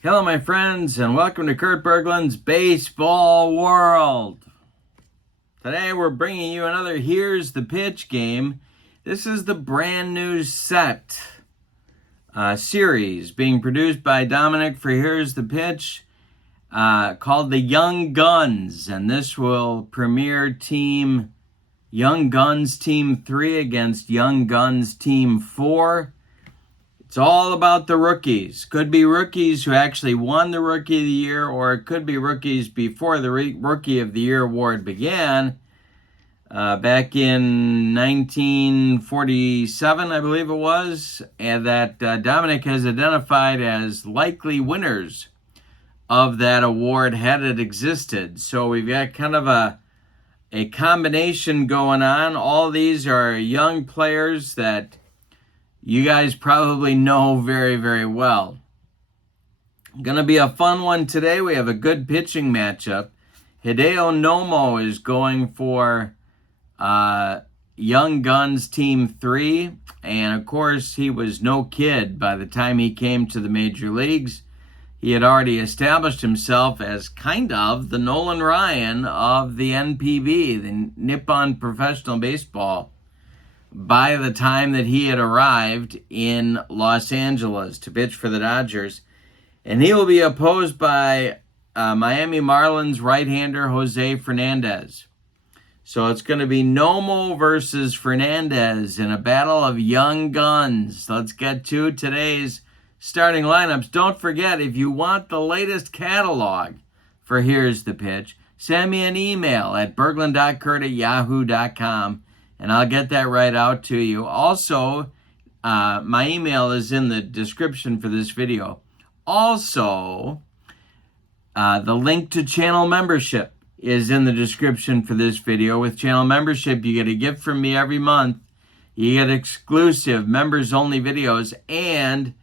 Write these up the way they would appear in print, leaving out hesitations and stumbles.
Hello, my friends, and welcome to Kurt Berglund's Baseball World. Today, we're bringing you another Here's the Pitch game. This is the brand new set series being produced by Dominic for Here's the Pitch called the Young Guns, and this will premiere Team Young Guns Team 3 against Young Guns Team 4. It's all about the rookies. Could be rookies who actually won the Rookie of the Year, or it could be rookies before the Rookie of the Year award began. Back in 1947, I believe it was, and that Dominic has identified as likely winners of that award had it existed. So we've got kind of a combination going on. All these are young players that you guys probably know very, very well. Going to be a fun one today. We have a good pitching matchup. Hideo Nomo is going for Young Guns Team 3. And, of course, he was no kid by the time he came to the major leagues. He had already established himself as kind of the Nolan Ryan of the NPB, the Nippon Professional Baseball, by the time that he had arrived in Los Angeles to pitch for the Dodgers. And he will be opposed by Miami Marlins right-hander Jose Fernandez. So it's going to be Nomo versus Fernandez in a battle of young guns. Let's get to today's starting lineups. Don't forget, if you want the latest catalog for Here's the Pitch, send me an email at berglund.kurt@yahoo.com. And I'll get that right out to you. Also, my email is in the description for this video. Also, the link to channel membership is in the description for this video. With channel membership, you get a gift from me every month. You get exclusive members-only videos, and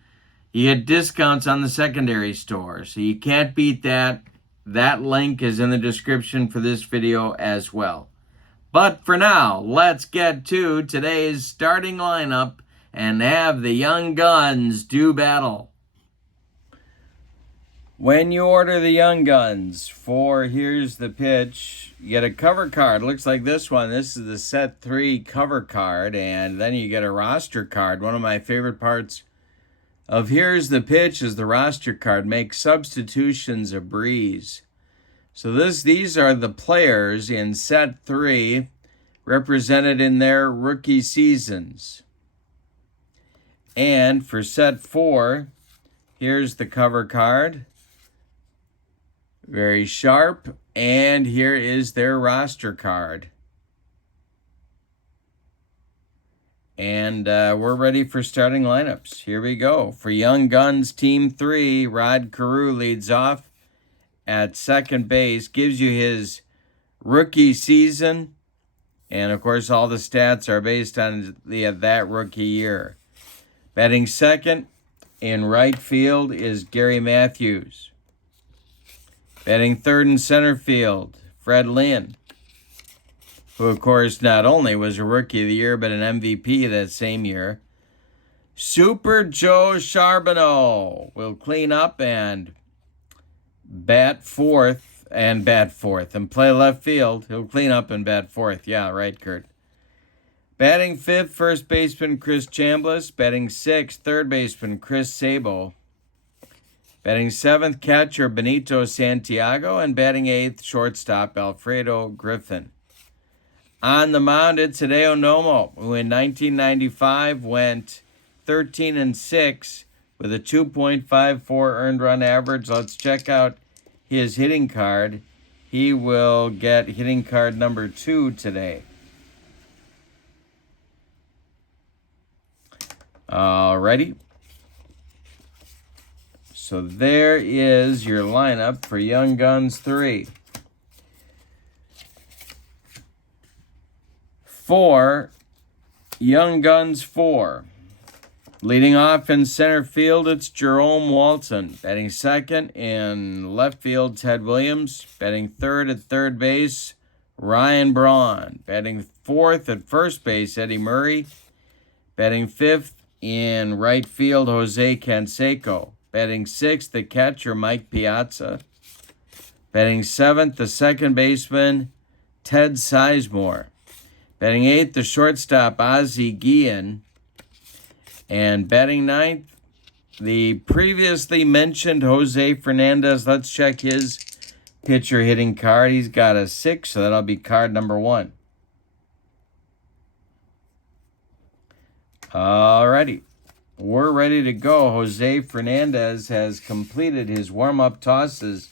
you get discounts on the secondary store. So you can't beat that. That link is in the description for this video as well. But for now, let's get to today's starting lineup and have the Young Guns do battle. When you order the Young Guns for Here's the Pitch, you get a cover card. Looks like this one. This is the Set 3 cover card, and then you get a roster card. One of my favorite parts of Here's the Pitch is the roster card. Makes substitutions a breeze. So these are the players in Set 3 represented in their rookie seasons. And for Set 4, here's the cover card. Very sharp. And here is their roster card. And we're ready for starting lineups. Here we go. For Young Guns Team 3, Rod Carew leads off at second base, gives you his rookie season, and of course all the stats are based on that rookie year. Batting second in right field is Gary Matthews. Batting third in center field, Fred Lynn, who of course not only was a rookie of the year but an MVP that same year. Super Joe Charbonneau will clean up and bat fourth and play left field. He'll clean up and bat fourth. Yeah, right, Kurt. Batting fifth, first baseman Chris Chambliss. Batting sixth, third baseman Chris Sabo. Batting seventh, catcher Benito Santiago. And batting eighth, shortstop Alfredo Griffin. On the mound, it's Hideo Nomo, who in 1995 went 13-6 with a 2.54 earned run average. Let's check out his hitting card. He will get hitting card number 2 today. Alrighty. So there is your lineup for Young Guns 3. For Young Guns 4, leading off in center field, it's Jerome Walton. Batting second in left field, Ted Williams. Batting third at third base, Ryan Braun. Batting fourth at first base, Eddie Murray. Batting fifth in right field, Jose Canseco. Batting sixth, the catcher, Mike Piazza. Batting seventh, the second baseman, Ted Sizemore. Batting eighth, the shortstop, Ozzie Guillen. And batting ninth, the previously mentioned Jose Fernandez. Let's check his pitcher hitting card. He's got a 6, so that'll be card number 1. Alrighty. We're ready to go. Jose Fernandez has completed his warm-up tosses.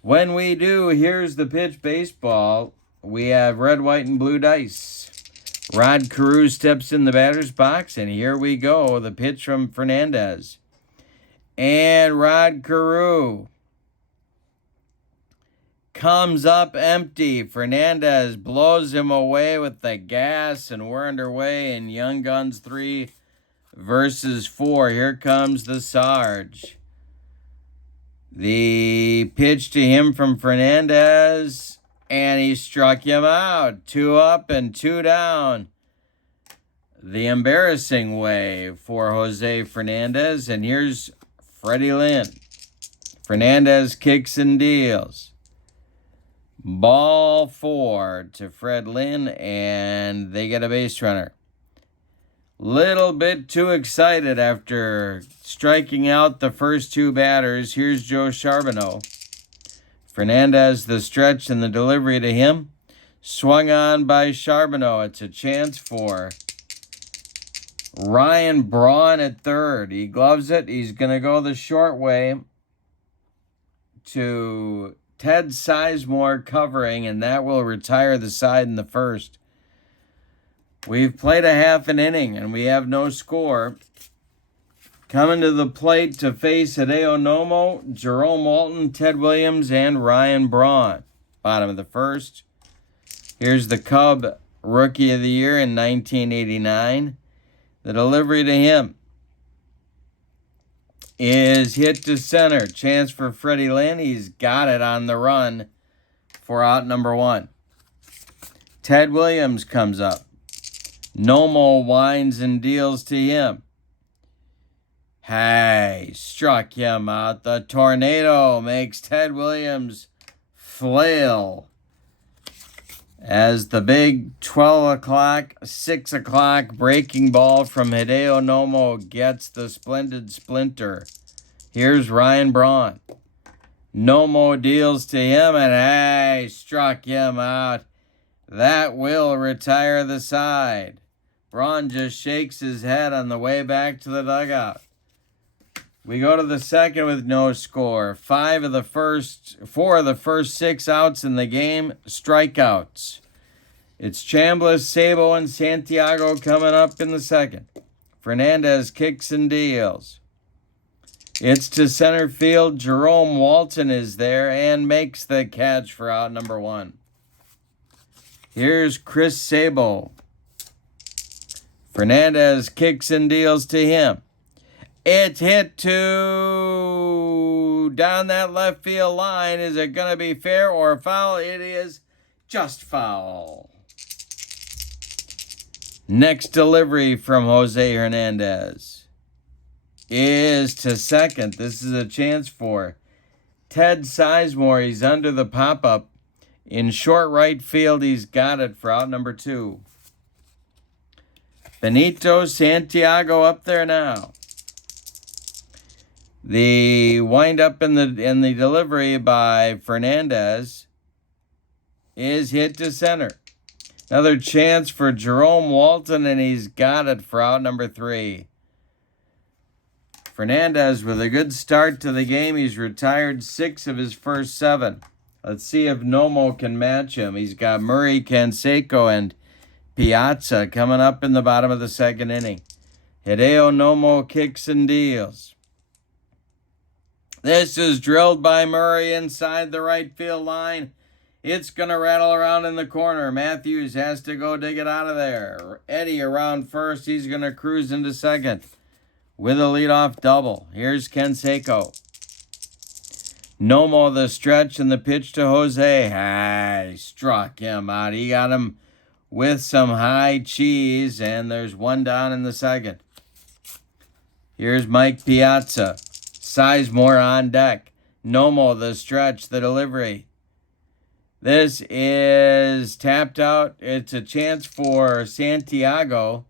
When we do, here's the pitch baseball. We have red, white, and blue dice. Rod Carew steps in the batter's box, and here we go. The pitch from Fernandez. And Rod Carew comes up empty. Fernandez blows him away with the gas, and we're underway in Young Guns 3 versus 4. Here comes the Sarge. The pitch to him from Fernandez, and he struck him out. 2 up and 2 down. The embarrassing way for Jose Fernandez, and here's Freddie Lynn. Fernandez kicks and deals. Ball 4 to Fred Lynn, and they get a base runner. Little bit too excited after striking out the first 2 batters. Here's Joe Charbonneau. Fernandez, the stretch and the delivery to him. Swung on by Charbonneau. It's a chance for Ryan Braun at third. He gloves it. He's going to go the short way to Ted Sizemore covering, and that will retire the side in the first. We've played a half an inning, and we have no score. Coming to the plate to face Hideo Nomo, Jerome Walton, Ted Williams, and Ryan Braun. Bottom of the first. Here's the Cub Rookie of the Year in 1989. The delivery to him is hit to center. Chance for Freddie Lynn. He's got it on the run for out number 1. Ted Williams comes up. Nomo winds and deals to him. Hey, struck him out. The tornado makes Ted Williams flail as the big 12 o'clock, 6 o'clock breaking ball from Hideo Nomo gets the splendid splinter. Here's Ryan Braun. Nomo deals to him, and hey, struck him out. That will retire the side. Braun just shakes his head on the way back to the dugout. We go to the second with no score. 4 of the first 6 outs in the game, strikeouts. It's Chambliss, Sabo, and Santiago coming up in the second. Fernandez kicks and deals. It's to center field. Jerome Walton is there and makes the catch for out number 1. Here's Chris Sabo. Fernandez kicks and deals to him. It's hit to down that left field line. Is it going to be fair or foul? It is just foul. Next delivery from Jose Hernandez is to second. This is a chance for Ted Sizemore. He's under the pop-up. In short right field, he's got it for out number 2. Benito Santiago up there now. The wind-up in the delivery by Fernandez is hit to center. Another chance for Jerome Walton, and he's got it for out number 3. Fernandez with a good start to the game. He's retired 6 of his first 7. Let's see if Nomo can match him. He's got Murray, Canseco, and Piazza coming up in the bottom of the second inning. Hideo Nomo kicks and deals. This is drilled by Murray inside the right field line. It's going to rattle around in the corner. Matthews has to go dig it out of there. Eddie around first. He's going to cruise into second with a leadoff double. Here's Canseco. Nomo the stretch and the pitch to Jose. He struck him out. He got him with some high cheese, and there's 1 down in the second. Here's Mike Piazza. Sizemore on deck. Nomo, the stretch, the delivery. This is tapped out. It's a chance for Santiago.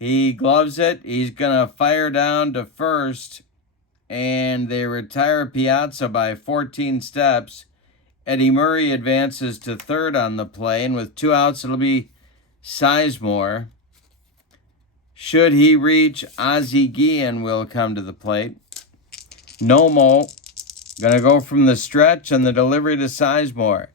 He gloves it. He's going to fire down to first, and they retire Piazza by 14 steps. Eddie Murray advances to third on the play, and with 2 outs, it'll be Sizemore. Should he reach, Ozzie Guillen will come to the plate. Nomo going to go from the stretch and the delivery to Sizemore.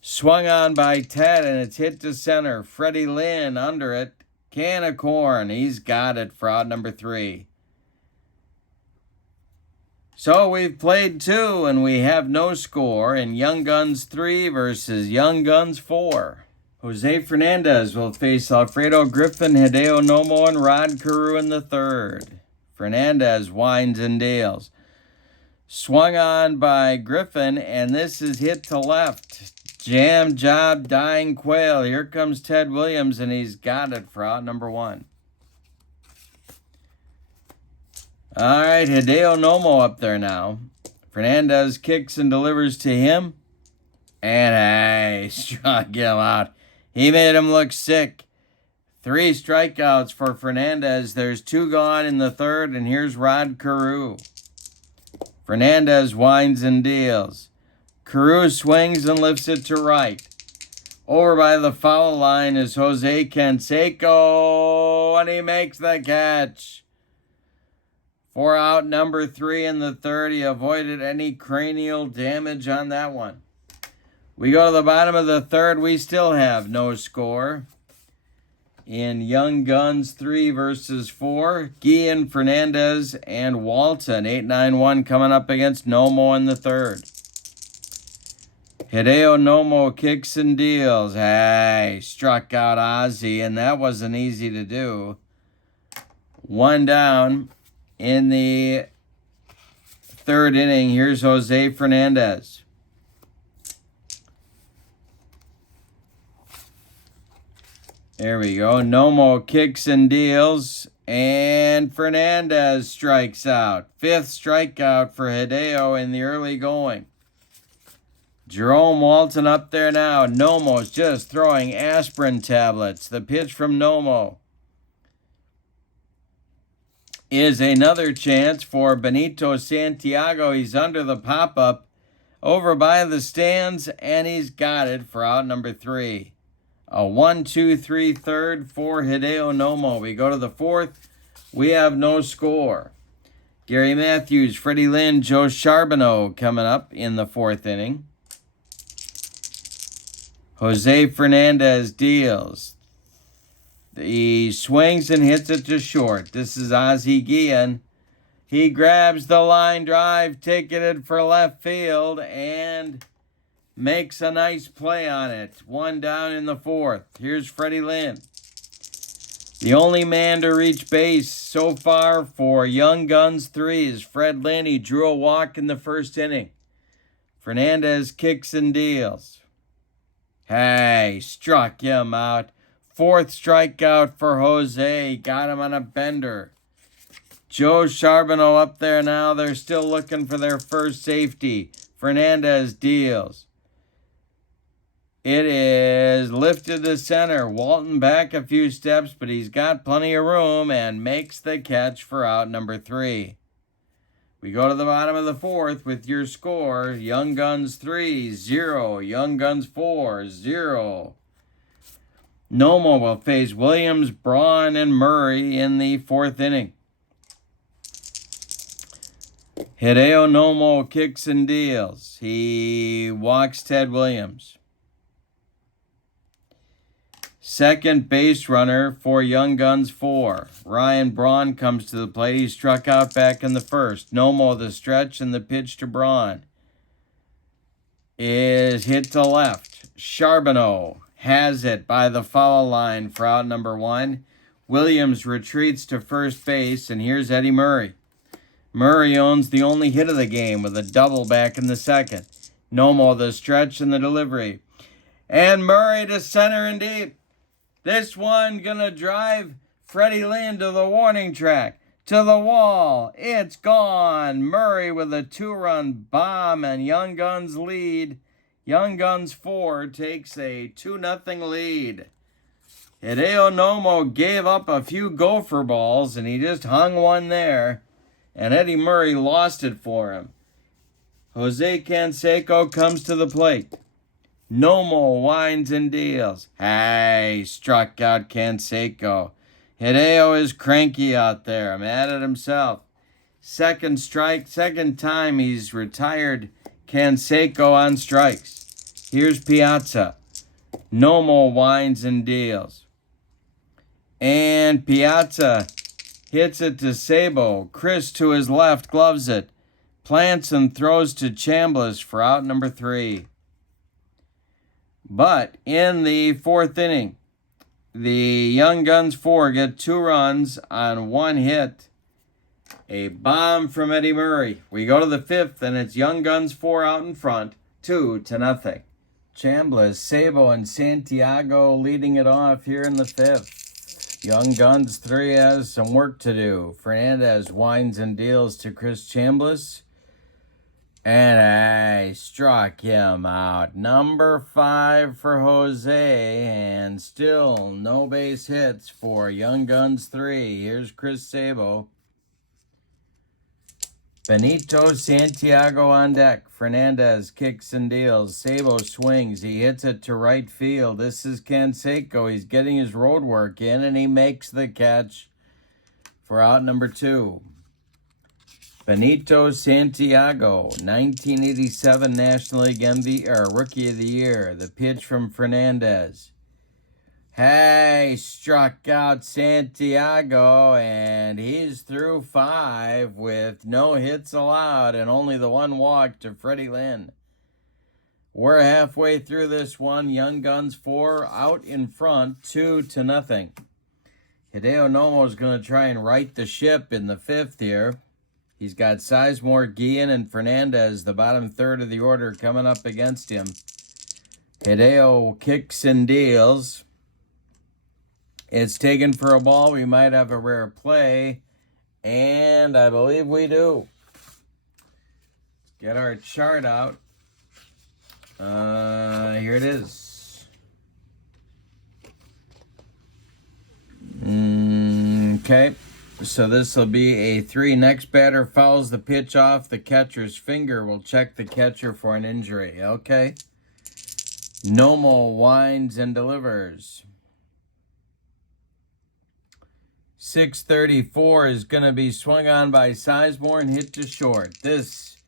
Swung on by Ted, and it's hit to center. Freddie Lynn under it. Can of corn. He's got it for out number 3. So we've played 2, and we have no score in Young Guns 3 versus Young Guns 4. Jose Fernandez will face Alfredo Griffin, Hideo Nomo, and Rod Carew in the third. Fernandez winds and deals. Swung on by Griffin, and this is hit to left. Jam job, dying quail. Here comes Ted Williams, and he's got it for out number 1. All right, Hideo Nomo up there now. Fernandez kicks and delivers to him. And hey, struck him out. He made him look sick. 3 strikeouts for Fernandez. There's 2 gone in the third, and here's Rod Carew. Fernandez winds and deals. Carew swings and lifts it to right. Over by the foul line is Jose Canseco, and he makes the catch. For out number 3 in the third. He avoided any cranial damage on that one. We go to the bottom of the third. We still have no score in Young Guns 3 versus 4. Guillen, Fernandez, and Walton. 8-9-1 coming up against Nomo in the third. Hideo Nomo kicks and deals. Hey, struck out Ozzie, and that wasn't easy to do. 1 down in the third inning. Here's Jose Fernandez. There we go. Nomo kicks and deals, and Fernandez strikes out. 5th strikeout for Hideo in the early going. Jerome Walton up there now. Nomo's just throwing aspirin tablets. The pitch from Nomo is another chance for Benito Santiago. He's under the pop-up over by the stands, and he's got it for out number 3. A 1-2-3 third for Hideo Nomo. We go to the fourth. We have no score. Gary Matthews, Freddie Lynn, Joe Charbonneau coming up in the 4th inning. Jose Fernandez deals. He swings and hits it to short. This is Ozzie Guillen. He grabs the line drive, ticketed for left field, and makes a nice play on it. 1 down in the 4th. Here's Freddie Lynn. The only man to reach base so far for Young Guns 3 is Fred Lynn. He drew a walk in the 1st inning. Fernandez kicks and deals. Hey, struck him out. 4th strikeout for Jose. Got him on a bender. Joe Charbonneau up there now. They're still looking for their first safety. Fernandez deals. It is lifted to center. Walton back a few steps, but he's got plenty of room and makes the catch for out number 3. We go to the bottom of the 4th with your score. Young Guns 3, 0. Young Guns 4, 0. Nomo will face Williams, Braun, and Murray in the 4th inning. Hideo Nomo kicks and deals. He walks Ted Williams. Second base runner for Young Guns 4. Ryan Braun comes to the plate. He struck out back in the 1st. Nomo the stretch, and the pitch to Braun is hit to left. Charbonneau has it by the foul line for out number 1. Williams retreats to first base, and here's Eddie Murray. Murray owns the only hit of the game with a double back in the 2nd. Nomo the stretch and the delivery. And Murray to center and deep. This one gonna drive Freddie Lynn to the warning track. to the wall. It's gone. Murray with a 2-run bomb, and Young Guns lead. Young Guns 4 takes a 2-0 lead. Hideo Nomo gave up a few gopher balls, and he just hung one there. And Eddie Murray lost it for him. Jose Canseco comes to the plate. Nomo winds and deals. Hey, struck out Canseco. Hideo is cranky out there, mad at himself. Second strike, second time he's retired Canseco on strikes. Here's Piazza. Nomo winds and deals. And Piazza hits it to Sabo. Chris to his left gloves it. Plants and throws to Chambliss for out number 3. But in the 4th inning, the Young Guns 4 get 2 runs on 1 hit. A bomb from Eddie Murray. We go to the 5th, and it's Young Guns 4 out in front, 2-0. Chambliss, Sabo, and Santiago leading it off here in the 5th. Young Guns 3 has some work to do. Fernandez winds and deals to Chris Chambliss. And I struck him out. Number 5 for Jose. And still no base hits for Young Guns 3. Here's Chris Sabo. Benito Santiago on deck. Fernandez kicks and deals. Sabo swings. He hits it to right field. This is Canseco. He's getting his road work in, and he makes the catch for out number 2. Benito Santiago, 1987 National League Rookie of the Year. The pitch from Fernandez. Hey, struck out Santiago, and he's through 5 with no hits allowed and only the 1 walk to Freddie Lynn. We're halfway through this one. Young Guns 4 out in front, 2-0. Hideo Nomo is going to try and right the ship in the 5th here. He's got Sizemore, Guillen, and Fernandez, the bottom third of the order, coming up against him. Hideo kicks and deals. It's taken for a ball. We might have a rare play, and I believe we do. Let's get our chart out. Here it is. Okay. So this will be a 3. Next batter fouls the pitch off the catcher's finger. We'll check the catcher for an injury. Okay. Nomo winds and delivers. 6:34 is going to be swung on by Sizemore and hit to short. This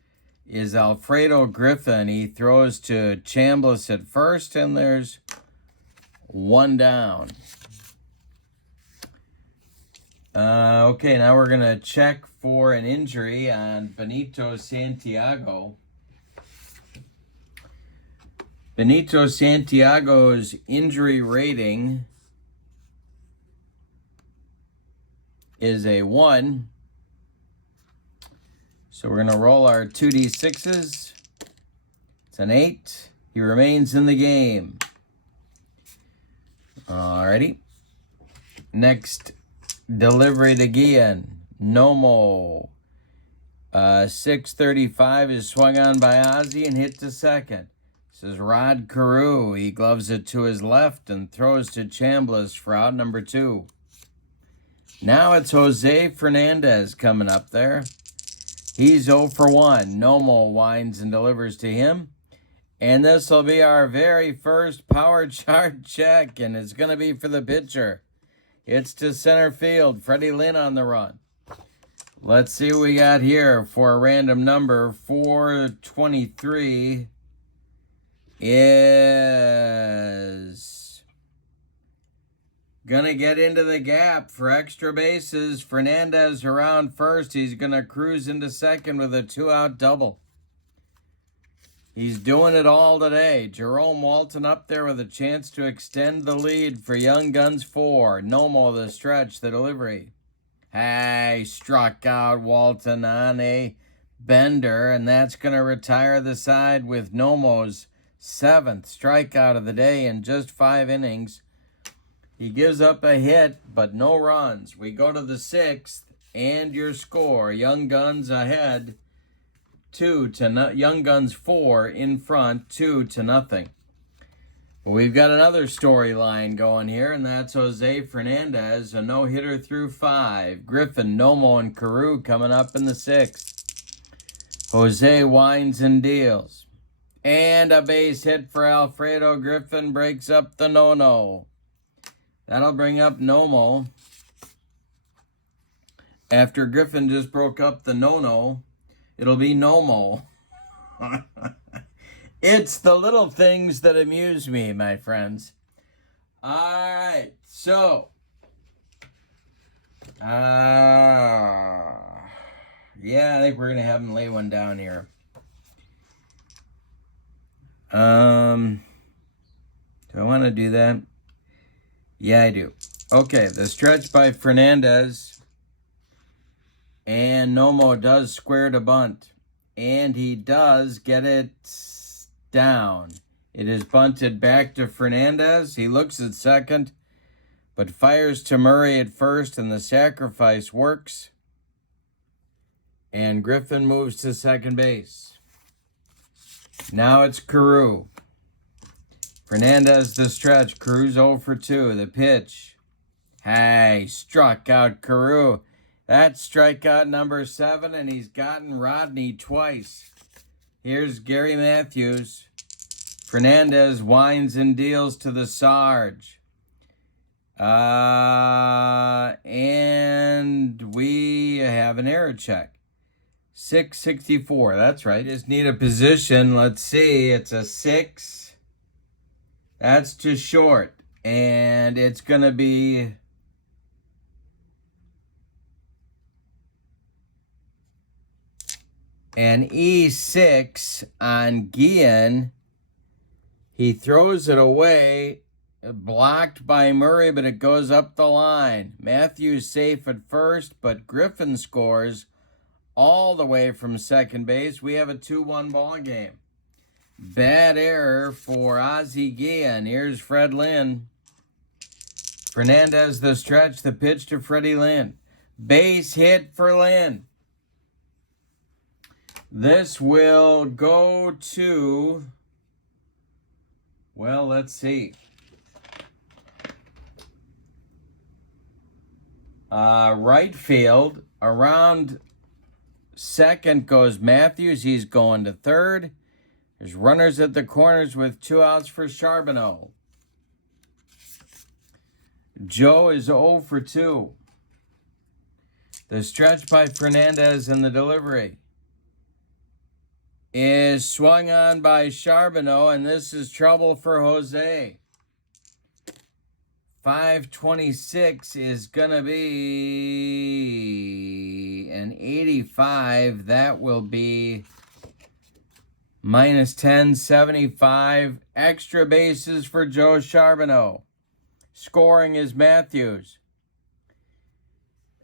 is Alfredo Griffin. He throws to Chambliss at first, and there's 1 down. Okay, now we're going to check for an injury on Benito Santiago. Benito Santiago's injury rating is a 1. So we're going to roll our 2d6s. It's an 8. He remains in the game. Alrighty. Next delivery to Guillen. Nomo. 6:35 is swung on by Ozzie and hit to second. This is Rod Carew. He gloves it to his left and throws to Chambliss for out number 2. Now it's Jose Fernandez coming up there. He's 0 for 1. Nomo winds and delivers to him. And this will be our very first power chart check, and it's going to be for the pitcher. It's to center field. Freddie Lynn on the run. Let's see what we got here for a random number. 423 is gonna get into the gap for extra bases. Fernandez around first. He's gonna cruise into second with a 2-out double. He's doing it all today. Jerome Walton up there with a chance to extend the lead for Young Guns 4. Nomo the stretch, the delivery. Hey, struck out Walton on a bender, and that's going to retire the side with Nomo's 7th strikeout of the day in just 5 innings. He gives up a hit, but no runs. We go to the 6th, And your score, Young Guns ahead, 2-0. Young Guns 4 in front, 2-0. We've got another storyline going here, and that's Jose Fernandez, a no-hitter through 5. Griffin, Nomo, and Carew coming up in the 6th. Jose winds and deals. And a base hit for Alfredo. Griffin breaks up the no-no. That'll bring up Nomo. After Griffin just broke up the no-no, it'll be Nomo. It's the little things that amuse me, my friends. All right, so. Yeah, I think we're going to have him lay one down here. Do I want to do that? Yeah, I do. Okay, the stretch by Fernandez. And Nomo does square to bunt. And he does get it down. It is bunted back to Fernandez. He looks at second, but fires to Murray at first, and the sacrifice works. And Griffin moves to second base. Now it's Carew. Fernandez the stretch. Carew's 0 for 2. The pitch. Hey, struck out Carew. That's strikeout number 7, and he's gotten Rodney twice. Here's Gary Matthews. Fernandez winds and deals to the Sarge. And we have an error check. 664. That's right. Just need a position. Let's see. It's a 6. That's too short. And it's going to be an E6 on Guillen. He throws it away, blocked by Murray, but it goes up the line. Matthews safe at first, but Griffin scores all the way from second base. We have a 2-1 ball game. Bad error for Ozzie Guillen. Here's Fred Lynn. Fernandez the stretch, the pitch to Freddie Lynn. Base hit for Lynn. This will go to, well, let's see. Right field. Around second goes Matthews. He's going to third. There's runners at the corners with 2 outs for Charbonneau. Joe is 0 for 2. The stretch by Fernandez and the delivery is swung on by Charbonneau, and this is trouble for Jose. 526 is going to be an 85. That will be minus 1075. Extra bases for Joe Charbonneau. Scoring is Matthews.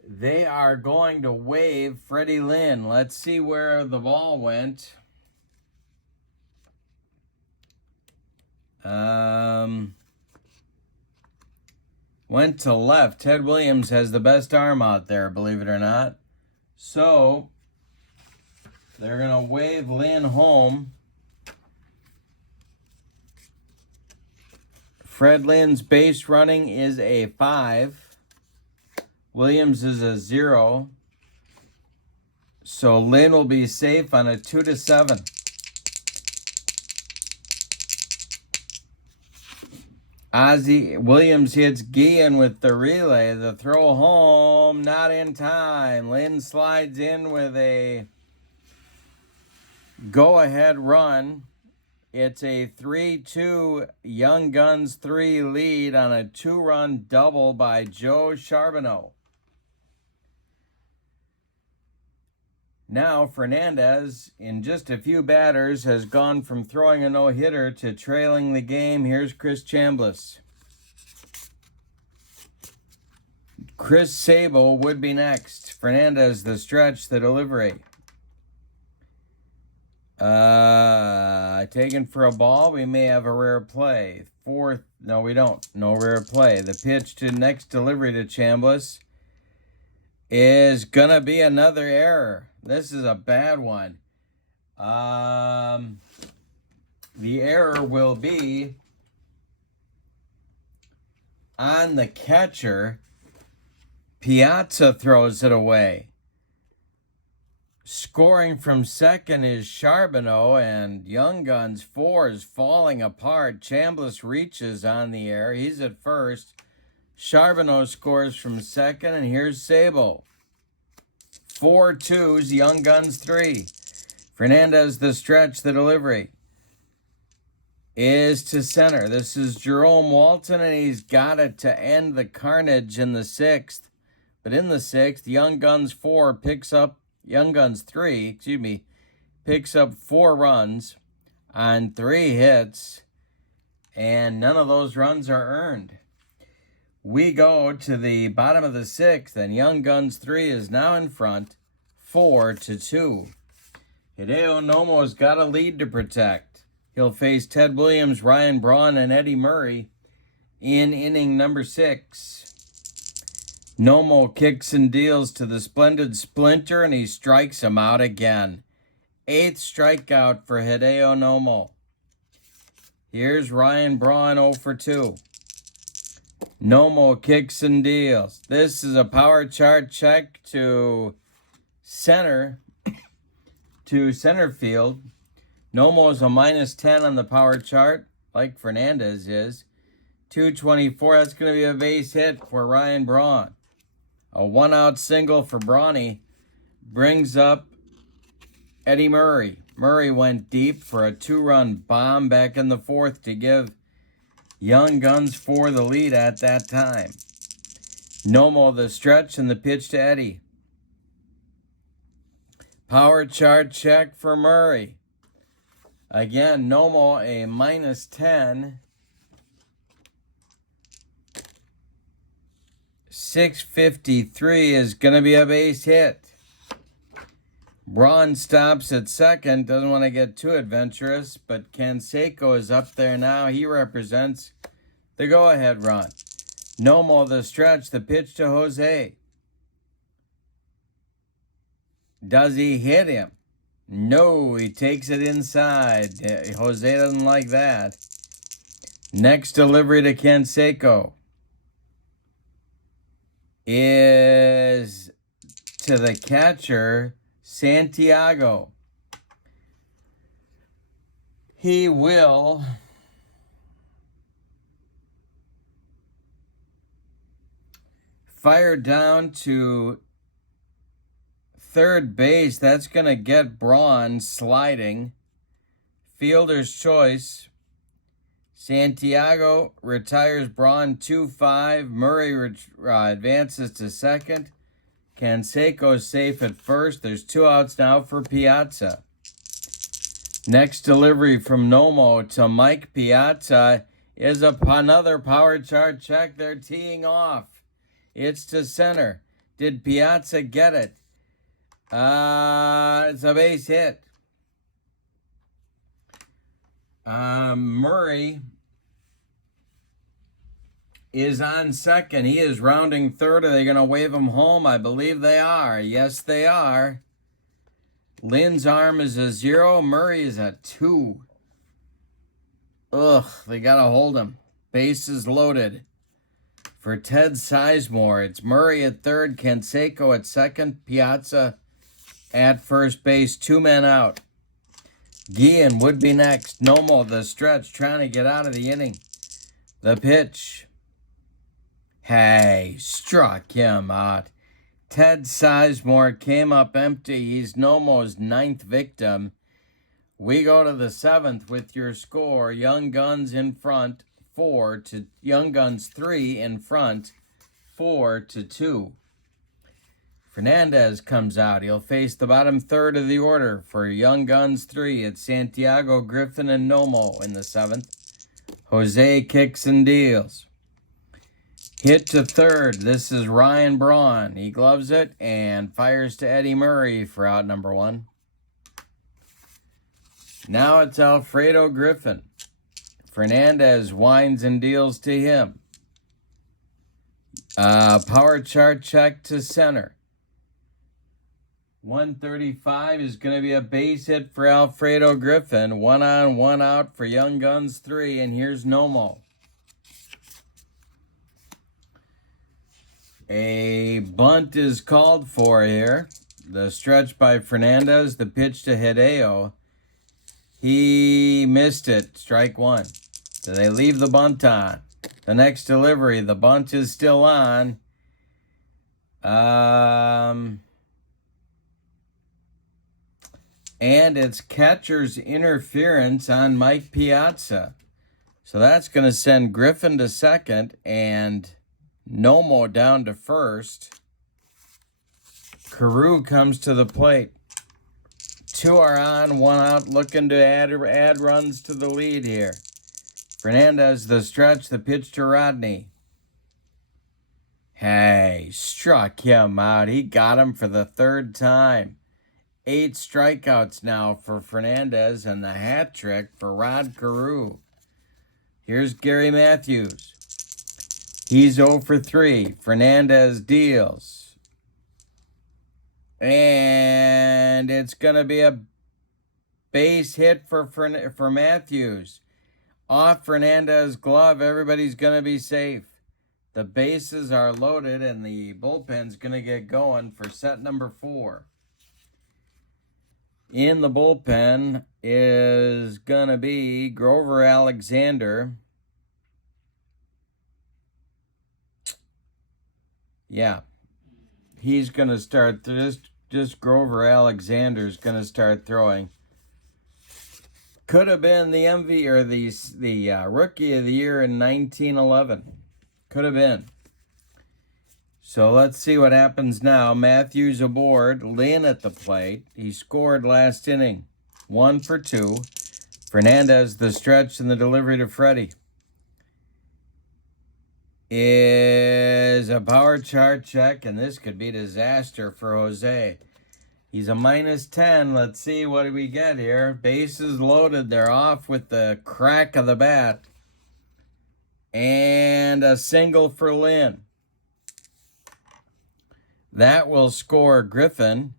They are going to waive Freddie Lynn. Let's see where the ball went. Went to left. Ted Williams has the best arm out there, believe it or not. So, they're going to wave Lynn home. Fred Lynn's base running is a 5. Williams is a 0. So, Lynn will be safe on a 2-7. Ozzie Williams hits Guillen with the relay. The throw home, not in time. Lynn slides in with a go-ahead run. It's a 3-2 Young Guns 3 lead on a 2-run double by Joe Charbonneau. Now, Fernandez, in just a few batters, has gone from throwing a no-hitter to trailing the game. Here's Chris Chambliss. Chris Sabo would be next. Fernandez, the stretch, the delivery. Taken for a ball. We may have a rare play. 4th. No, we don't. No rare play. The pitch to next delivery to Chambliss is going to be another error. This is a bad one. The error will be on the catcher. Piazza throws it away. Scoring from second is Charbonneau, and Young Guns 4 is falling apart. Chambliss reaches on the air. He's at first. Charbonneau scores from second, and here's Sabo. 4-2's Young Guns 3. Fernandez, the stretch, the delivery is to center. This is Jerome Walton, and he's got it to end the carnage in the sixth. But in the sixth, Young Guns 3, picks up 4 runs on 3 hits, and none of those runs are earned. We go to the bottom of the sixth, and Young Guns 3 is now in front, 4-2. Hideo Nomo's got a lead to protect. He'll face Ted Williams, Ryan Braun, and Eddie Murray in inning number 6. Nomo kicks and deals to the splendid Splinter, and he strikes him out again. 8th strikeout for Hideo Nomo. Here's Ryan Braun 0-2. Nomo kicks and deals. This is a power chart check to center field. Nomo's a -10 on the power chart, like Fernandez is. 224, that's going to be a base hit for Ryan Braun. A 1-out single for Brawny brings up Eddie Murray. Murray went deep for a 2-run bomb back in the 4th to give Young Guns 4 the lead at that time. Nomo the stretch and the pitch to Eddie. Power chart check for Murray. Again, Nomo a -10. 653 is going to be a base hit. Braun stops at second. Doesn't want to get too adventurous, but Canseco is up there now. He represents the go-ahead run. Nomo the stretch, the pitch to Jose. Does he hit him? No, he takes it inside. Jose doesn't like that. Next delivery to Canseco is to the catcher, Santiago. He will fire down to third base. That's going to get Braun sliding. Fielder's choice. Santiago retires Braun 2-5. Murray advances to second. Canseco's safe at first. There's 2 outs now for Piazza. Next delivery from Nomo to Mike Piazza is another power chart check. They're teeing off. It's to center. Did Piazza get it? It's a base hit. Murray is on second. He is rounding third. Are they going to wave him home? I believe they are. Yes, they are. Lynn's arm is a 0. Murray is a 2. Ugh, they got to hold him. Bases loaded. For Ted Sizemore, it's Murray at third, Canseco at second, Piazza at first base. 2 men out. Guillen would be next. Nomo the stretch, trying to get out of the inning. The pitch. Hey, struck him out. Ted Sizemore came up empty. He's Nomo's 9th victim. We go to the 7th with your score. Young Guns in front, Young Guns 3 in front, 4-2. Fernandez comes out. He'll face the bottom third of the order for Young Guns 3. It's Santiago, Griffin, and Nomo in the 7th. Jose kicks and deals. Hit to third. This is Ryan Braun. He gloves it and fires to Eddie Murray for out number 1. Now it's Alfredo Griffin. Fernandez winds and deals to him. Power chart check to center. 135 is going to be a base hit for Alfredo Griffin. 1 on, 1 out for Young Guns 3. And here's Nomo. A bunt is called for here. The stretch by Fernandez, the pitch to Hideo. He missed it. Strike 1. So they leave the bunt on. The next delivery, the bunt is still on. And it's catcher's interference on Mike Piazza. So that's going to send Griffin to second and Nomo down to first. Carew comes to the plate. 2 are on, 1 out, looking to add runs to the lead here. Fernandez, the stretch, the pitch to Rodney. Hey, struck him out. He got him for the 3rd time. 8 strikeouts now for Fernandez and the hat trick for Rod Carew. Here's Gary Matthews. He's 0 for 3. Fernandez deals. And it's going to be a base hit for Matthews. Off Fernandez's glove, everybody's going to be safe. The bases are loaded, and the bullpen's going to get going for set number 4. In the bullpen is going to be Grover Alexander. Yeah, he's going to start. Just Grover Alexander's going to start throwing. Could have been the MVP or the Rookie of the Year in 1911. Could have been. So let's see what happens now. Matthews aboard. Lynn at the plate. He scored last inning. 1 for 2. Fernandez, the stretch and the delivery to Freddie. Is a power chart check, and this could be disaster for Jose. He's a -10. Let's see what do we get here. Bases loaded. They're off with the crack of the bat. And a single for Lynn. That will score Griffin.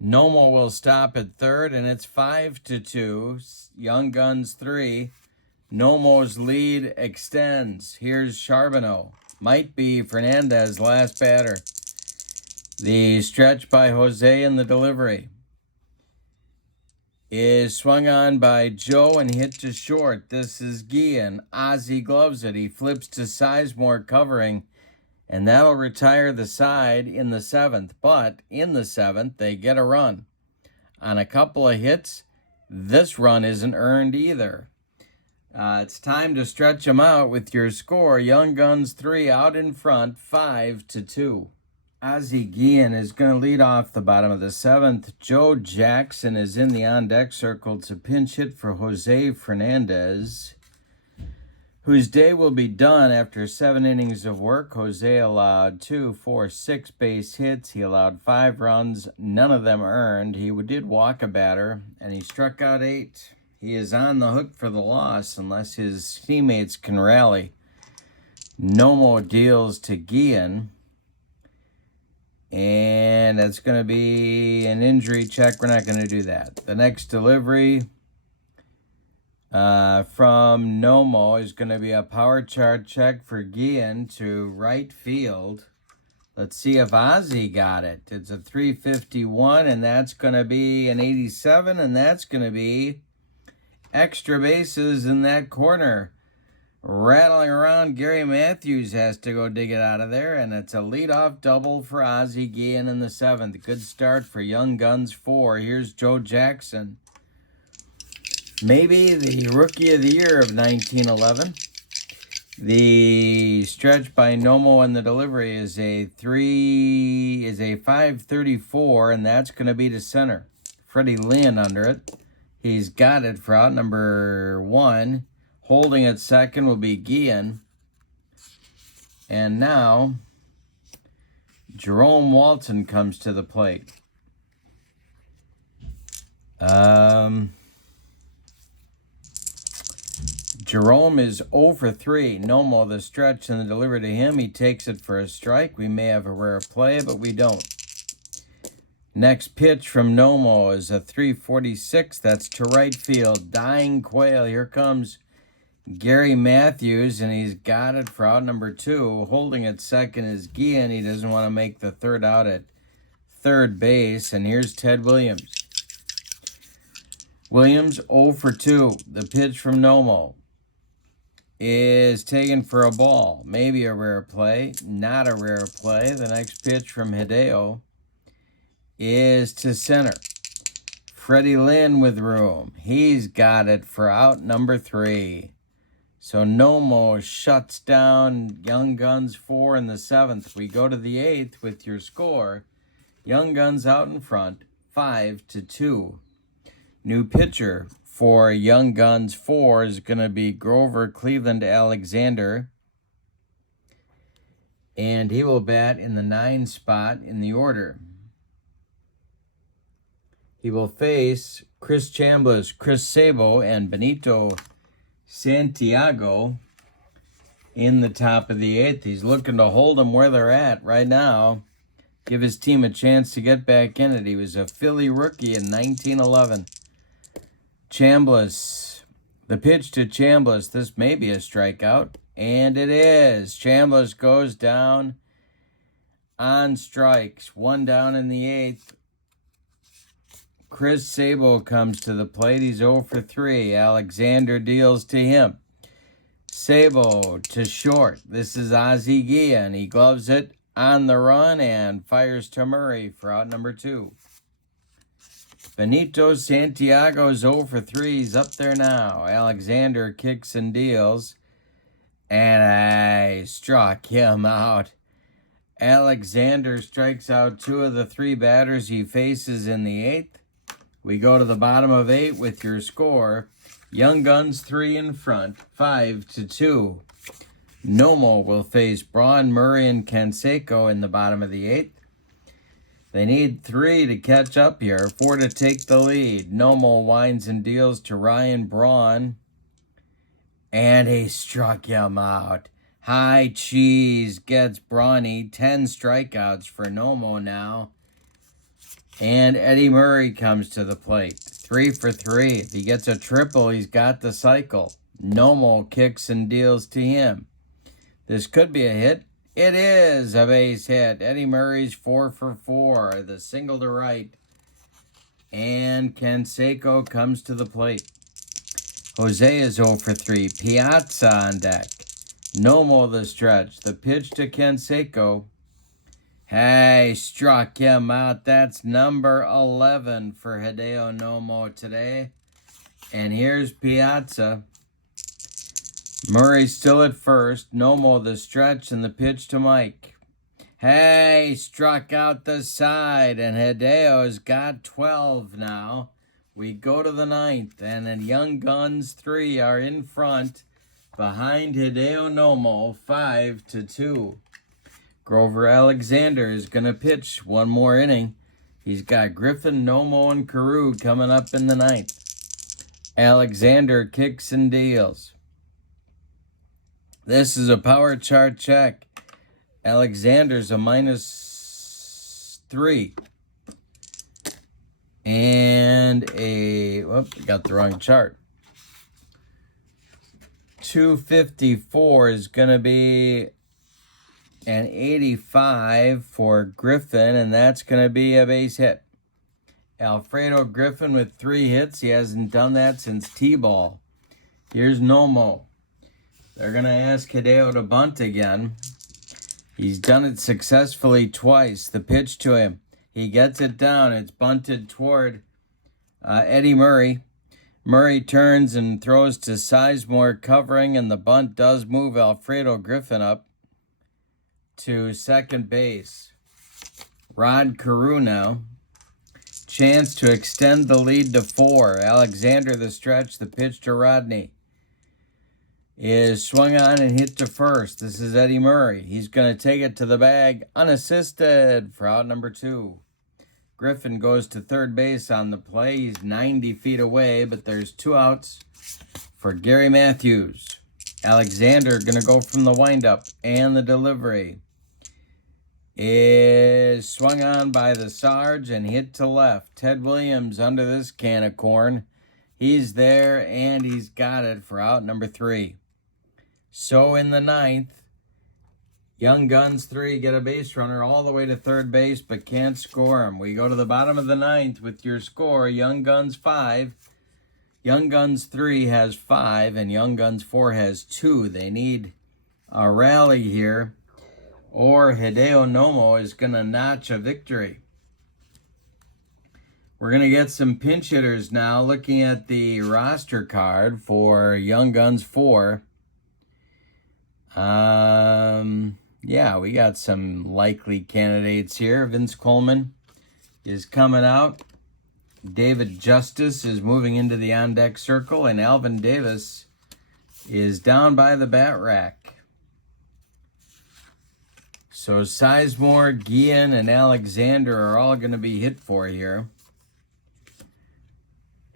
Nomo will stop at third, and it's 5-2. Young Guns 3. Nomo's lead extends. Here's Charbonneau. Might be Fernandez, last batter. The stretch by Jose and the delivery is swung on by Joe and hit to short. This is Guillen. Ozzie gloves it. He flips to Sizemore covering, and that'll retire the side in the 7th. But in the 7th, they get a run. On a couple of hits, this run isn't earned either. It's time to stretch them out with your score. Young Guns 3 out in front, 5-2. Ozzie Guillen is going to lead off the bottom of the 7th. Joe Jackson is in the on-deck circle to pinch hit for Jose Fernandez, whose day will be done after 7 innings of work. Jose allowed 2, 4, 6 base hits. He allowed 5 runs, none of them earned. He did walk a batter, and he struck out 8. He is on the hook for the loss unless his teammates can rally. Nomo deals to Guillen. And that's going to be an injury check. We're not going to do that. The next delivery from Nomo is going to be a power chart check for Guillen to right field. Let's see if Ozzie got it. It's a 351, and that's going to be an 87, and that's going to be extra bases in that corner. Rattling around, Gary Matthews has to go dig it out of there, and it's a leadoff double for Ozzie Guillen in the 7th. Good start for Young Guns 4. Here's Joe Jackson. Maybe the Rookie of the Year of 1911. The stretch by Nomo and the delivery is a 534, and that's going to be to center. Freddie Lynn under it. He's got it for out number 1. Holding at second will be Guillen. And now, Jerome Walton comes to the plate. Jerome is 0 for 3. Nomo, the stretch and the delivery to him. He takes it for a strike. We may have a rare play, but we don't. Next pitch from Nomo is a 346. That's to right field. Dying Quail. Here comes Gary Matthews, and he's got it for out number 2. Holding at second is Guillen. He doesn't want to make the third out at third base. And here's Ted Williams. Williams 0 for 2. The pitch from Nomo is taken for a ball. Maybe a rare play. Not a rare play. The next pitch from Hideo is to center. Freddie Lynn with room. He's got it for out number 3. So Nomo shuts down Young Guns 4 in the 7th. We go to the 8th with your score. Young Guns out in front, 5-2. New pitcher for Young Guns 4 is going to be Grover Cleveland Alexander. And he will bat in the 9 spot in the order. He will face Chris Chambliss, Chris Sabo, and Benito Santiago in the top of the 8th. He's looking to hold them where they're at right now. Give his team a chance to get back in it. He was a Philly rookie in 1911. Chambliss. The pitch to Chambliss. This may be a strikeout. And it is. Chambliss goes down on strikes. 1 down in the 8th. Chris Sabo comes to the plate. He's 0 for 3. Alexander deals to him. Sabo to short. This is Ozzie Guillen. He gloves it on the run and fires to Murray for out number 2. Benito Santiago's 0 for 3. He's up there now. Alexander kicks and deals. And I struck him out. Alexander strikes out 2 of the 3 batters he faces in the 8th. We go to the bottom of 8 with your score. Young Guns 3 in front, 5-2. Nomo will face Braun, Murray, and Canseco in the bottom of the 8th. They need 3 to catch up here, 4 to take the lead. Nomo winds and deals to Ryan Braun, and he struck him out. High Cheese gets Brawny. 10 strikeouts for Nomo now. And Eddie Murray comes to the plate. 3 for 3. If he gets a triple, he's got the cycle. Nomo kicks and deals to him. This could be a hit. It is a base hit. Eddie Murray's 4 for 4. The single to right. And Canseco comes to the plate. Jose is 0 for 3. Piazza on deck. Nomo the stretch. The pitch to Canseco. Hey, struck him out. That's number 11 for Hideo Nomo today. And here's Piazza. Murray still at first. Nomo the stretch and the pitch to Mike. Hey, struck out the side. And Hideo's got 12 now. We go to the 9th. And then Young Guns 3 are in front. Behind Hideo Nomo, 5-2. Grover Alexander is going to pitch one more inning. He's got Griffin, Nomo, and Carew coming up in the 9th. Alexander kicks and deals. This is a power chart check. Alexander's a -3. And got the wrong chart. 254 is going to be an 85 for Griffin, and that's going to be a base hit. Alfredo Griffin with 3 hits. He hasn't done that since T-ball. Here's Nomo. They're going to ask Hideo to bunt again. He's done it successfully twice. The pitch to him. He gets it down. It's bunted toward Eddie Murray. Murray turns and throws to Sizemore covering, and the bunt does move Alfredo Griffin up to second base. Rod Carew now. Chance to extend the lead to 4. Alexander the stretch. The pitch to Rodney is swung on and hit to first. This is Eddie Murray. He's going to take it to the bag unassisted for out number 2. Griffin goes to third base on the play. He's 90 feet away, but there's 2 outs for Gary Matthews. Alexander going to go from the windup and the delivery is swung on by the Sarge and hit to left. Ted Williams under this can of corn. He's there, and he's got it for out number 3. So in the 9th, Young Guns 3 get a base runner all the way to third base, but can't score him. We go to the bottom of the 9th with your score. Young Guns 5. Young Guns 3 has 5, and Young Guns 4 has 2. They need a rally here, or Hideo Nomo is going to notch a victory. We're going to get some pinch hitters now, looking at the roster card for Young Guns 4. Yeah, we got some likely candidates here. Vince Coleman is coming out. David Justice is moving into the on-deck circle, and Alvin Davis is down by the bat rack. So Sizemore, Guillen, and Alexander are all going to be hit for here.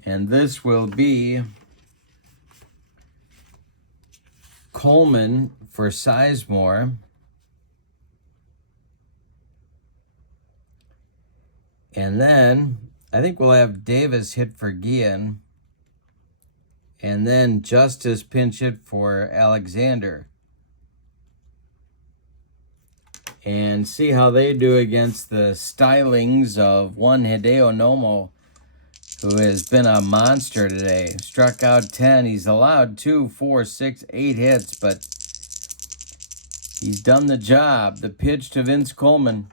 And this will be Coleman for Sizemore. And then I think we'll have Davis hit for Guillen. And then Justice pinch hit for Alexander. And see how they do against the stylings of one Hideo Nomo, who has been a monster today. Struck out 10. He's allowed 2, 4, 6, 8 hits, but he's done the job. The pitch to Vince Coleman.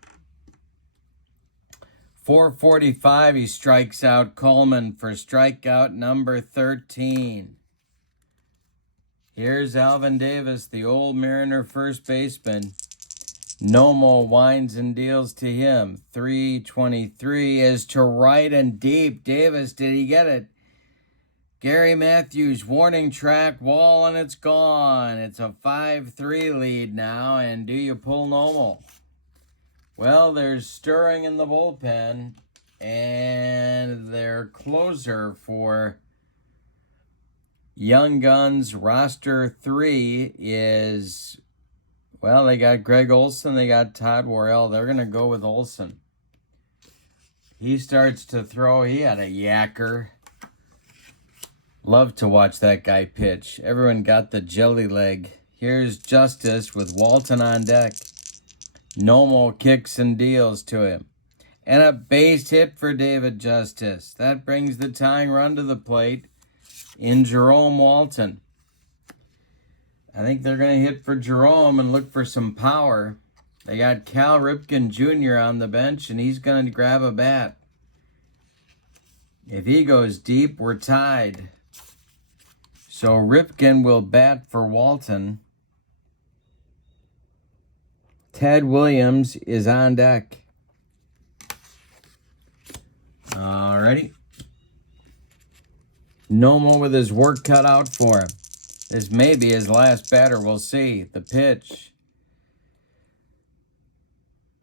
4:45, he strikes out Coleman for strikeout number 13. Here's Alvin Davis, the old Mariner first baseman. Nomo winds and deals to him. 3:23 is to right and deep. Davis, did he get it? Gary Matthews, warning track, wall, and it's gone. It's a 5-3 lead now, and do you pull Nomo? Well, there's stirring in the bullpen, and their closer for Young Guns roster 3 is, well, they got Greg Olson, they got Todd Worrell. They're going to go with Olson. He starts to throw. He had a yacker. Love to watch that guy pitch. Everyone got the jelly leg. Here's Justice with Walton on deck. Nomo kicks and deals to him. And a base hit for David Justice. That brings the tying run to the plate in Jerome Walton. I think they're going to hit for Jerome and look for some power. They got Cal Ripken Jr. on the bench, and he's going to grab a bat. If he goes deep, we're tied. So Ripken will bat for Walton. Ted Williams is on deck. Alrighty. Nomo with his work cut out for him. This may be his last batter. We'll see. The pitch.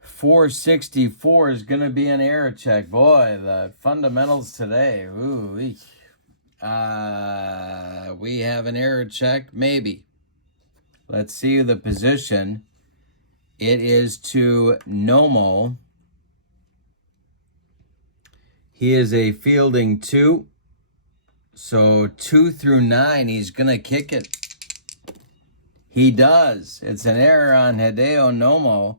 464 is going to be an error check. Boy, the fundamentals today. Ooh, we have an error check. Maybe. Let's see the position. It is to Nomo. He is a fielding 2. So 2 through 9, he's going to kick it. He does. It's an error on Hideo Nomo.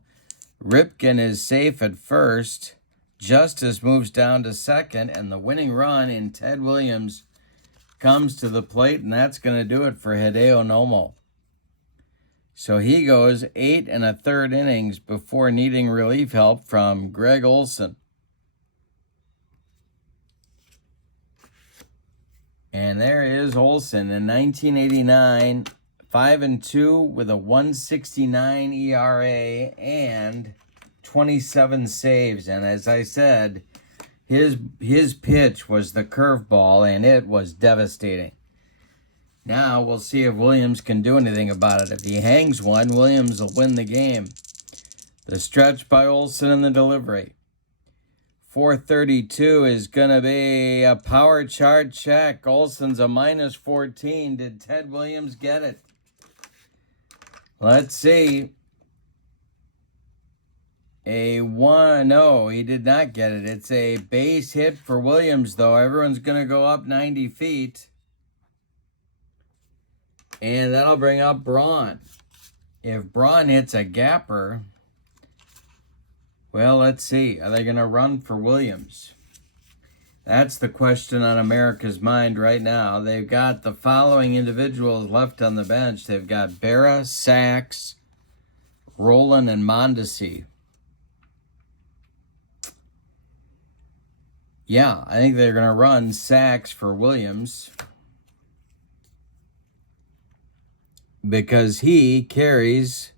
Ripken is safe at first. Justice moves down to second, and the winning run in Ted Williams comes to the plate, and that's going to do it for Hideo Nomo. So he goes 8 1/3 innings before needing relief help from Greg Olson. And there is Olson in 1989, 5-2 with a 1.69 ERA and 27 saves. And as I said, his pitch was the curveball, and it was devastating. Now we'll see if Williams can do anything about it. If he hangs one, Williams will win the game. The stretch by Olson and the delivery. 432 is going to be a power chart check. Olson's a -14. Did Ted Williams get it? Let's see. A one. No, he did not get it. It's a base hit for Williams, though. Everyone's going to go up 90 feet. And that'll bring up Braun. If Braun hits a gapper, well, let's see. Are they going to run for Williams? That's the question on America's mind right now. They've got the following individuals left on the bench. They've got Berra, Sachs, Rowland, and Mondesi. Yeah, I think they're going to run Sachs for Williams because he carries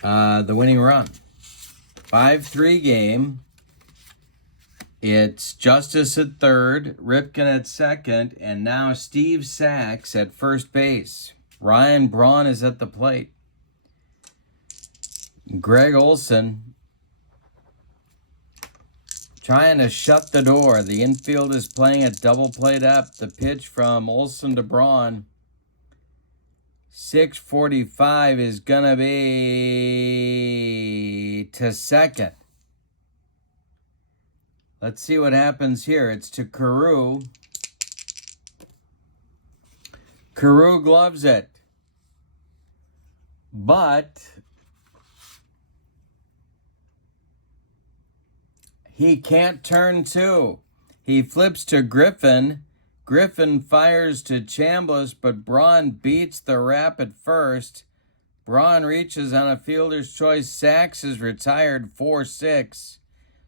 the winning run. 5-3 game. It's Justice at third, Ripken at second, and now Steve Sachs at first base. Ryan Braun is at the plate. Greg Olson trying to shut the door. The infield is playing at double play depth. The pitch from Olson to Braun. 6:45 is going to be to second. Let's see what happens here. It's to Carew. Carew gloves it. But he can't turn two. He flips to Griffin. Griffin fires to Chambliss, but Braun beats the rap at first. Braun reaches on a fielder's choice. Sachs is retired 4-6.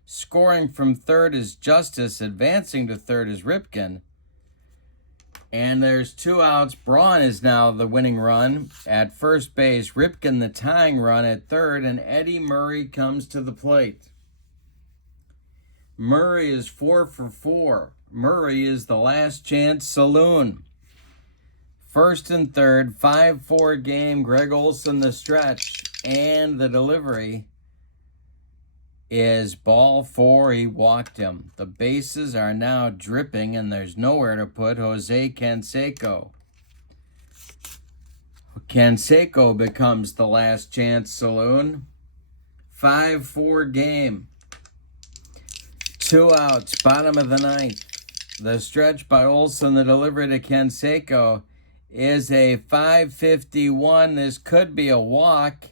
Scoring from third is Justice. Advancing to third is Ripken. And there's 2 outs. Braun is now the winning run at first base. Ripken the tying run at third. And Eddie Murray comes to the plate. Murray is 4 for 4. Murray is the last chance saloon. First and third, 5-4 game. Greg Olson the stretch. And the delivery is ball 4. He walked him. The bases are now dripping, and there's nowhere to put Jose Canseco. Canseco becomes the last chance saloon. 5-4 game. 2 outs, bottom of the ninth. The stretch by Olson, the delivery to Canseco, is a 5:51. This could be a walk.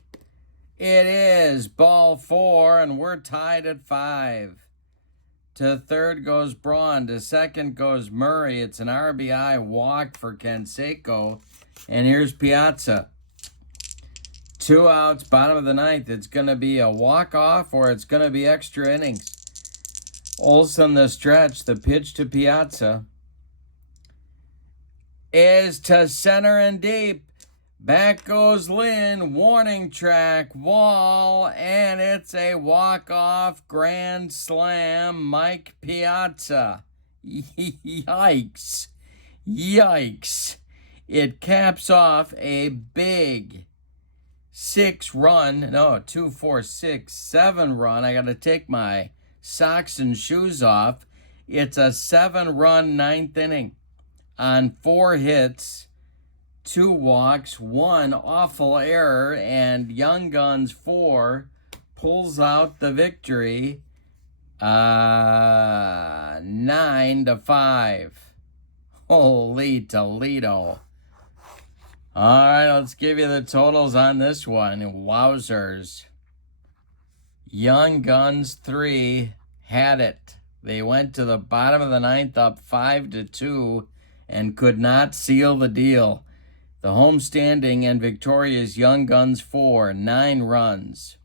It is ball 4, and we're tied at 5. To third goes Braun. To second goes Murray. It's an RBI walk for Canseco. And here's Piazza. 2 outs, bottom of the ninth. It's going to be a walk-off or it's going to be extra innings. Olson the stretch. The pitch to Piazza is to center and deep. Back goes Lynn, warning track, wall, and it's a walk-off grand slam, Mike Piazza. Yikes. Yikes. It caps off a big 7-run. I got to take my socks and shoes off. It's a 7-run ninth inning on 4 hits. 2 walks, 1 awful error, and Young Guns 4 pulls out the victory 9-5. Holy Toledo. All right, let's give you the totals on this one. Wowzers. Young Guns 3 had it. They went to the bottom of the ninth up 5-2 and could not seal the deal. The homestanding and victorious Young Guns 4, 9 runs,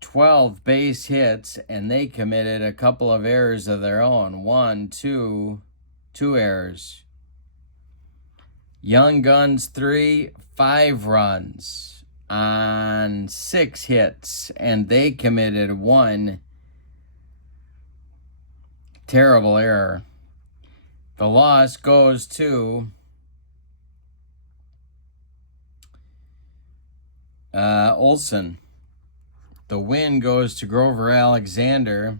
12 base hits, and they committed a couple of errors of their own. 2 errors. Young Guns 3, 5 runs on 6 hits, and they committed 1 terrible error. The loss goes to Olson. The win goes to Grover Alexander.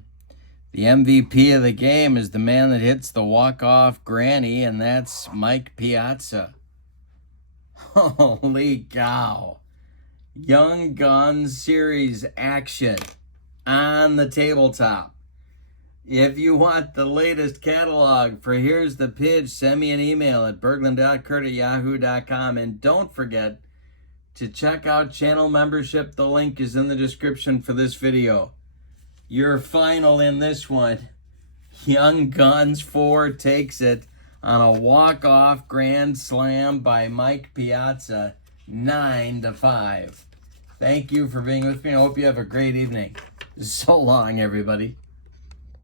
The MVP of the game is the man that hits the walk-off granny, and that's Mike Piazza. Holy cow. Young Guns series action on the tabletop. If you want the latest catalog for Here's the Pitch, send me an email at berglund.kurt@yahoo.com. And don't forget to check out channel membership. The link is in the description for this video. Your final in this one, Young Guns 4 takes it on a walk-off grand slam by Mike Piazza, 9-5. Thank you for being with me. I hope you have a great evening. So long, everybody.